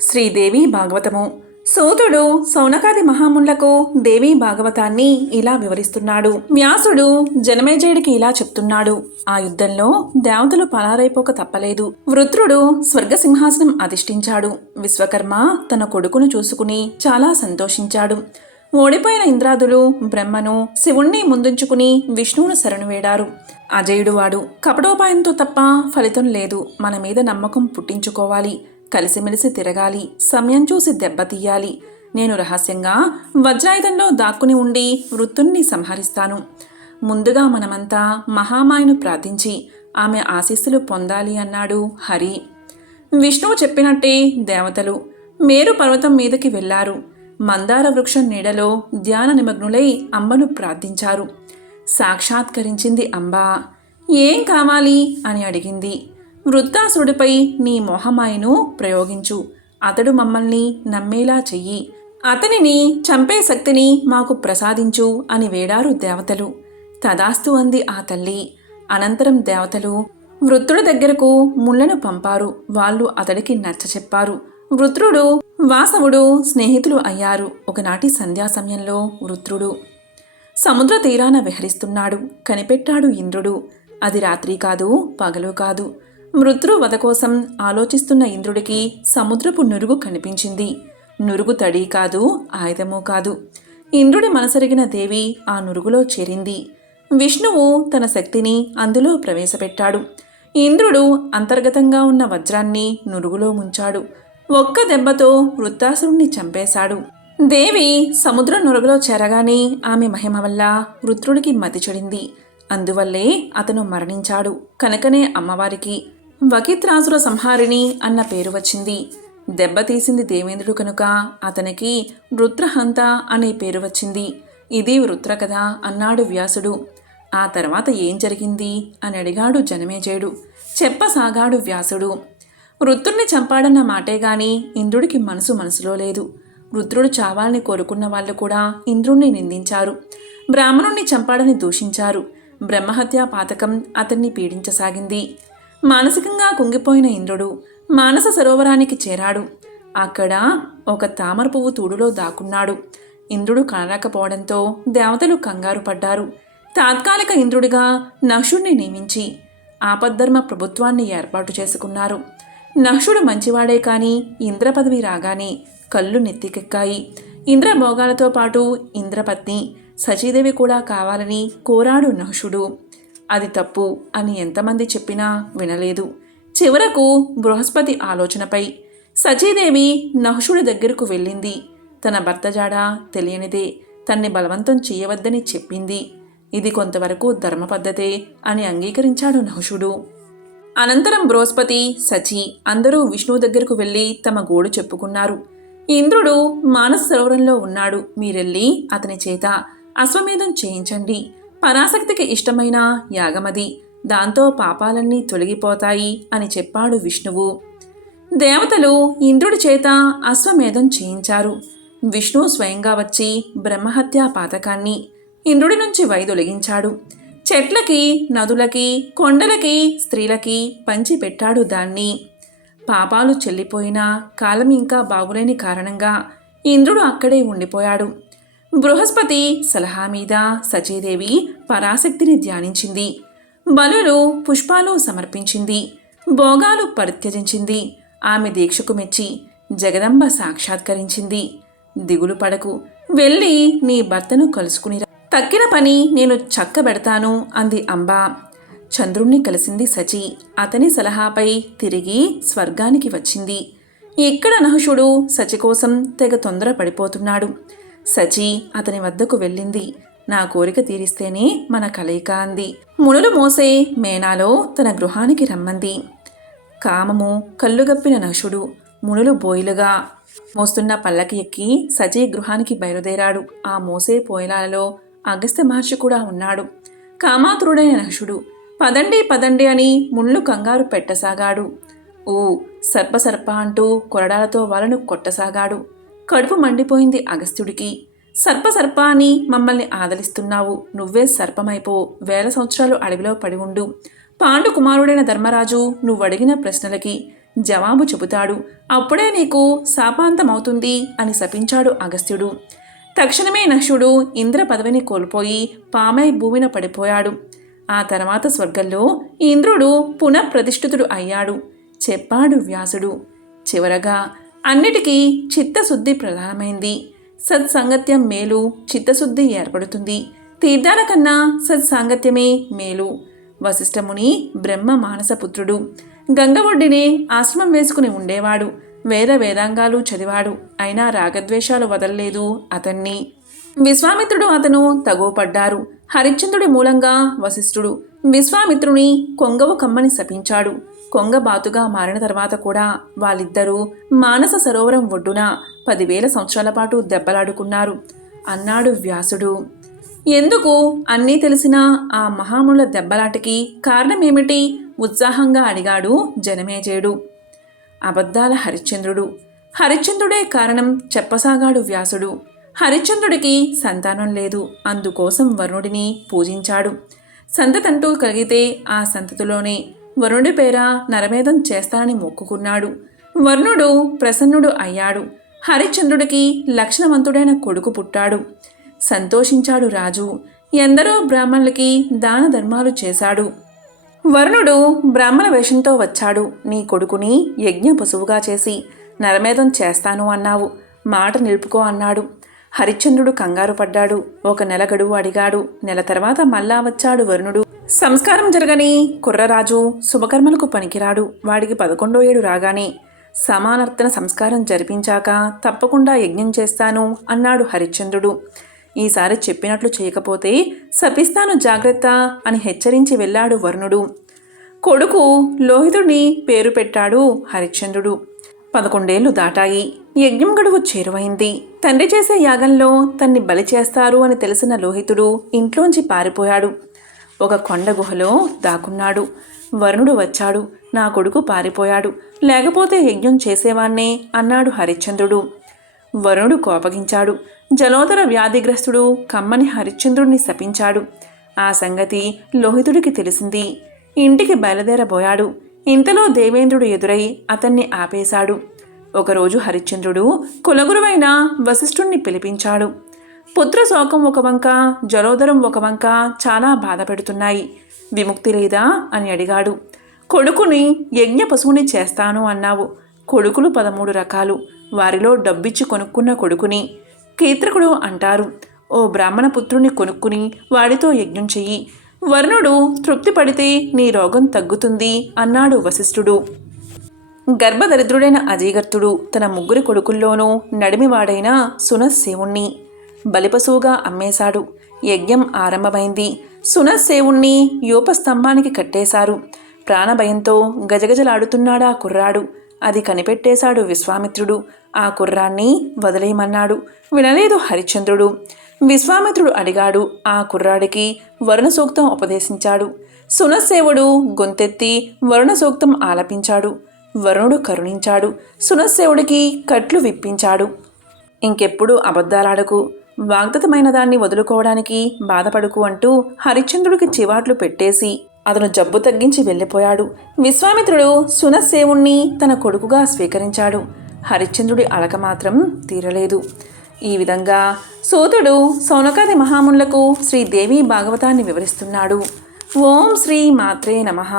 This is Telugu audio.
శ్రీదేవి భాగవతము. సూతుడు సౌనకాది మహామునులకు దేవీ భాగవతాన్ని ఇలా వివరిస్తున్నాడు. వ్యాసుడు జనమేజయుడికి ఇలా చెప్తున్నాడు. ఆ యుద్ధంలో దేవతలు పరారైపోక తప్పలేదు. వృత్రుడు స్వర్గసింహాసనం అధిష్ఠించాడు. విశ్వకర్మ తన కొడుకును చూసుకుని చాలా సంతోషించాడు. ఓడిపోయిన ఇంద్రాదులు బ్రహ్మను శివుణ్ణి ముందుంచుకుని విష్ణువును శరణు వేడారు. అజయుడు వాడు కపటోపాయంతో తప్ప ఫలితం లేదు. మన మీద నమ్మకం పుట్టించుకోవాలి. కలిసిమెలిసి తిరగాలి. సమయం చూసి దెబ్బతీయాలి. నేను రహస్యంగా వజ్రాయుధంలో దాక్కుని ఉండి వృత్తుణ్ణి సంహరిస్తాను. ముందుగా మనమంతా మహామాయను ప్రార్థించి ఆమె ఆశీస్సులు పొందాలి అన్నాడు హరి. విష్ణువు చెప్పినట్టే దేవతలు మేరు పర్వతం మీదకి వెళ్లారు. మందార వృక్షం నీడలో ధ్యాన నిమగ్నులై అంబను ప్రార్థించారు. సాక్షాత్కరించింది అంబా. ఏం కావాలి అని అడిగింది. వృత్తాసురుడిపై నీ మోహమాయను ప్రయోగించు. అతడు మమ్మల్ని నమ్మేలా చెయ్యి. అతనిని చంపే శక్తిని మాకు ప్రసాదించు అని వేడారు దేవతలు. తదాస్తు అంది ఆ తల్లి. అనంతరం దేవతలు వృత్రుడి దగ్గరకు ముళ్లను పంపారు. వాళ్ళు అతడికి నచ్చచెప్పారు. వృత్రుడు వాసవుడు స్నేహితులు అయ్యారు. ఒకనాటి సంధ్యా సమయంలో వృత్రుడు సముద్ర తీరాన విహరిస్తున్నాడు. కనిపెట్టాడు ఇంద్రుడు. అది రాత్రి కాదు, పగలు కాదు. మృత్యు వధ కోసం ఆలోచిస్తున్న ఇంద్రుడికి సముద్రపు నురుగు కనిపించింది. నురుగు తడి కాదు, ఆయుధము కాదు. ఇంద్రుడి మనసరిగిన దేవి ఆ నురుగులో చేరింది. విష్ణువు తన శక్తిని అందులో ప్రవేశపెట్టాడు. ఇంద్రుడు అంతర్గతంగా ఉన్న వజ్రాన్ని నురుగులో ముంచాడు. ఒక్క దెబ్బతో వృత్తాసురుణ్ణి చంపేశాడు. దేవి సముద్ర నురుగులో చేరగానే ఆమె మహిమ వల్ల వృత్రుడికి మతి చెడింది. అందువల్లే అతను మరణించాడు. కనుకనే అమ్మవారికి వకిత్రాసుర సంహారిణి అన్న పేరు వచ్చింది. దెబ్బతీసింది దేవేంద్రుడు కనుక అతనికి వృత్రహంత అనే పేరు వచ్చింది. ఇది వృత్ర కథ అన్నాడు వ్యాసుడు. ఆ తర్వాత ఏం జరిగింది అని అడిగాడు జనమేజయుడు. చెప్పసాగాడు వ్యాసుడు. వృత్రుణ్ణి చంపాడన్న మాటే గాని ఇంద్రుడికి మనసులో లేదు. వృత్రుడు చావాలని కోరుకున్న వాళ్ళు కూడా ఇంద్రుణ్ణి నిందించారు. బ్రాహ్మణుణ్ణి చంపాడని దూషించారు. బ్రహ్మహత్యా పాతకం అతన్ని పీడించసాగింది. మానసికంగా కుంగిపోయిన ఇంద్రుడు మానస సరోవరానికి చేరాడు. అక్కడ ఒక తామర పువ్వు తూడులో దాక్కున్నాడు. ఇంద్రుడు కనరాకపోవడంతో దేవతలు కంగారు పడ్డారు. తాత్కాలిక ఇంద్రుడిగా నహుషుణ్ణి నియమించి ఆపద్ధర్మ ప్రభుత్వాన్ని ఏర్పాటు చేసుకున్నారు. నహుషుడు మంచివాడే కాని ఇంద్ర పదవి రాగానే కళ్ళు నెత్తికెక్కాయి. ఇంద్రభోగాలతో పాటు ఇంద్రపత్ని సచీదేవి కూడా కావాలని కోరాడు నహుషుడు. అది తప్పు అని ఎంతమంది చెప్పినా వినలేదు. చివరకు బృహస్పతి ఆలోచనపై సచీదేవి నహుషుడి దగ్గరకు వెళ్ళింది. తన భర్త జాడ తెలియనిదే. తన్ని బలవంతం చేయవద్దని చెప్పింది. ఇది కొంతవరకు ధర్మ పద్ధతే అని అంగీకరించాడు నహుషుడు. అనంతరం బృహస్పతి సచి అందరూ విష్ణువు దగ్గరకు వెళ్ళి తమ గోడు చెప్పుకున్నారు. ఇంద్రుడు మానస సరోవరంలో ఉన్నాడు. మీరెళ్ళి అతని చేత అశ్వమేధం చేయించండి. పరాశక్తికి ఇష్టమైన యాగమది. దాంతో పాపాలన్నీ తొలగిపోతాయి అని చెప్పాడు విష్ణువు. దేవతలు ఇంద్రుడి చేత అశ్వమేధం చేయించారు. విష్ణువు స్వయంగా వచ్చి బ్రహ్మహత్యా పాతకాన్ని ఇంద్రుడి నుంచి వైదొలగించాడు. చెట్లకి, నదులకి, కొండలకి, స్త్రీలకి పంచిపెట్టాడు దాన్ని. పాపాలు చెల్లిపోయినా కాలం ఇంకా బాగులేని కారణంగా ఇంద్రుడు అక్కడే ఉండిపోయాడు. బృహస్పతి సలహా మీద సచీదేవి పరాశక్తిని ధ్యానించింది. బలులు పుష్పాలు సమర్పించింది. భోగాలు పరిత్యజించింది. ఆమె దీక్షకు మెచ్చి జగదంబ సాక్షాత్కరించింది. దిగులు పడకు, వెళ్ళి నీ భర్తను కలుసుకునిరా. తక్కిన పని నేను చక్కబెడతాను అంది అంబా. చంద్రుణ్ణి కలిసింది సచి. అతని సలహాపై తిరిగి స్వర్గానికి వచ్చింది. ఇక్కడ నహుషుడు సచి కోసం తెగ తొందర పడిపోతున్నాడు. సచి అతని వద్దకు వెళ్ళింది. నా కోరిక తీరిస్తేనే మన కలయిక అంది. మునులు మోసే మేనాలో తన గృహానికి రమ్మంది. కామము కళ్ళుగప్పిన నహుషుడు మునులు బోయిలుగా మోస్తున్న పల్లకి ఎక్కి సచి గృహానికి బయలుదేరాడు. ఆ మోసే పోయిలాలలో అగస్త్య మహర్షి కూడా ఉన్నాడు. కామాతురుడైన నహుషుడు పదండి పదండి అని ముళ్ళు కంగారు పెట్టసాగాడు. సర్ప అంటూ కొరడాలతో వాళ్ళను కొట్టసాగాడు. కడుపు మండిపోయింది అగస్త్యుడికి. సర్ప అని మమ్మల్ని ఆదలిస్తున్నావు. నువ్వే సర్పమైపో. 1000 సంవత్సరాలు అడవిలో పడి ఉండు. పాండు కుమారుడైన ధర్మరాజు నువ్వడిగిన ప్రశ్నలకి జవాబు చెబుతాడు. అప్పుడే నీకు శాపాంతమవుతుంది అని శపించాడు అగస్త్యుడు. తక్షణమే నశుడు ఇంద్ర పదవిని కోల్పోయి పామై భూమిన పడిపోయాడు. ఆ తర్వాత స్వర్గంలో ఇంద్రుడు పునఃప్రతిష్ఠితుడు అయ్యాడు చెప్పాడు వ్యాసుడు. చివరగా అన్నిటికీ చిత్తశుద్ధి ప్రధానమైంది. సత్సాంగత్యం మేలు, చిత్తశుద్ధి ఏర్పడుతుంది. తీర్థాల కన్నా సత్సాంగత్యమే మేలు. వశిష్ఠముని బ్రహ్మ మానసపుత్రుడు. గంగ ఒడ్డినే ఆశ్రమం వేసుకుని ఉండేవాడు. వేదాంగాలు చదివాడు. అయినా రాగద్వేషాలు వదలలేదు అతన్ని. విశ్వామిత్రుడు అతను తగువపడ్డారు. హరిశ్చంద్రుడి మూలంగా వశిష్ఠుడు విశ్వామిత్రుని కొంగవు కమ్మని శపించాడు. కొంగ బాతుగా మారిన తర్వాత కూడా వాళ్ళిద్దరూ మానస సరోవరం ఒడ్డున 10,000 సంవత్సరాల పాటు దెబ్బలాడుకున్నారు అన్నాడు వ్యాసుడు. ఎందుకు అన్నీ తెలిసిన ఆ మహాముల దెబ్బలాటకి కారణమేమిటి ఉత్సాహంగా అడిగాడు జనమేజయుడు. అబద్ధాల హరిశ్చంద్రుడు. హరిశ్చంద్రుడే కారణం చెప్పసాగాడు వ్యాసుడు. హరిశ్చంద్రుడికి సంతానం లేదు. అందుకోసం వరుణుడిని పూజించాడు. సంతతంటూ కలిగితే ఆ సంతతిలోనే వరుణుడి పేర నరమేధం చేస్తానని మొక్కుకున్నాడు. వరుణుడు ప్రసన్నుడు అయ్యాడు. హరిశ్చంద్రుడికి లక్షణవంతుడైన కొడుకు పుట్టాడు. సంతోషించాడు రాజు. ఎందరో బ్రాహ్మణులకి దాన ధర్మాలు చేశాడు. వరుణుడు బ్రాహ్మణ వేషంతో వచ్చాడు. నీ కొడుకుని యజ్ఞ పశువుగా చేసి నరమేధం చేస్తాను అన్నావు, మాట నిలుపుకో అన్నాడు. హరిశ్చంద్రుడు కంగారు పడ్డాడు. 1 నెల గడువు అడిగాడు. నెల తర్వాత మళ్ళా వచ్చాడు వరుణుడు. సంస్కారం జరగని కుర్రరాజు శుభకర్మలకు పనికిరాడు. వాడికి 11వ ఏడు రాగానే సమానర్తన సంస్కారం జరిపించాక తప్పకుండా యజ్ఞం చేస్తాను అన్నాడు హరిశ్చంద్రుడు. ఈసారి చెప్పినట్లు చేయకపోతే శపిస్తాను జాగ్రత్త అని హెచ్చరించి వెళ్ళాడు వరుణుడు. కొడుకు లోహితుడిని పేరు పెట్టాడు హరిశ్చంద్రుడు. 11 ఏళ్లు దాటాయి. యజ్ఞం గడువు చేరువైంది. తండ్రి చేసే యాగంలో తన్ని బలి చేస్తారు అని తెలిసిన లోహితుడు ఇంట్లోంచి పారిపోయాడు. ఒక కొండ గుహలో దాక్కున్నాడు. వరుణుడు వచ్చాడు. నా కొడుకు పారిపోయాడు, లేకపోతే యజ్ఞం చేసేవాణ్ణే అన్నాడు హరిశ్చంద్రుడు. వరుణుడు కోపగించాడు. జలోదర వ్యాధిగ్రస్తుడు కమ్మని హరిశ్చంద్రుడిని శపించాడు. ఆ సంగతి లోహితుడికి తెలిసింది. ఇంటికి బయలుదేరబోయాడు. ఇంతలో దేవేంద్రుడు ఎదురై అతన్ని ఆపేశాడు. ఒకరోజు హరిశ్చంద్రుడు కులగురువైన వశిష్ఠుణ్ణి పిలిపించాడు. పుత్రశోకం ఒక వంక, జలోదరం ఒక వంక చాలా బాధ పెడుతున్నాయి. విముక్తి లేదా అని అడిగాడు. కొడుకుని యజ్ఞ పశువుని చేస్తాను అన్నావు. కొడుకులు 13 రకాలు. వారిలో డబ్బిచ్చి కొనుక్కున్న కొడుకుని కీత్రకుడు అంటారు. ఓ బ్రాహ్మణ పుత్రుని కొనుక్కుని వాడితో యజ్ఞం చెయ్యి. వరుణుడు తృప్తి పడితే నీ రోగం తగ్గుతుంది అన్నాడు వశిష్ఠుడు. గర్భదరిద్రుడైన అజీగర్తుడు తన 3 కొడుకుల్లోనూ నడిమివాడైన సునస్సేవుణ్ణి బలిపశువుగా అమ్మేశాడు. యజ్ఞం ఆరంభమైంది. సునస్సేవుణ్ణి యూపస్తంభానికి కట్టేశారు. ప్రాణభయంతో గజగజలాడుతున్నాడా కుర్రాడు. అది కనిపెట్టేశాడు విశ్వామిత్రుడు. ఆ కుర్రాన్ని వదిలేయమన్నాడు. వినలేదు హరిశ్చంద్రుడు. విశ్వామిత్రుడు అడిగాడు. ఆ కుర్రాడికి వరుణ సూక్తం ఉపదేశించాడు. సునస్సేవుడు గొంతెత్తి వరుణ సూక్తం ఆలపించాడు. వరుణుడు కరుణించాడు. సునస్సేవుడికి కట్లు విప్పించాడు. ఇంకెప్పుడు అబద్ధాలాడకు, వాగ్దతమైన దాన్ని వదులుకోవడానికి బాధపడుకు అంటూ హరిశ్చంద్రుడికి చివాట్లు పెట్టేసి అతను జబ్బు తగ్గించి వెళ్ళిపోయాడు. విశ్వామిత్రుడు సునస్సేవుణ్ణి తన కొడుకుగా స్వీకరించాడు. హరిశ్చంద్రుడి అలక మాత్రం తీరలేదు. ఈ విధంగా సూతుడు సౌనకాది మహామునులకు శ్రీదేవి భాగవతాన్ని వివరిస్తున్నాడు. ఓం శ్రీ మాత్రే నమః.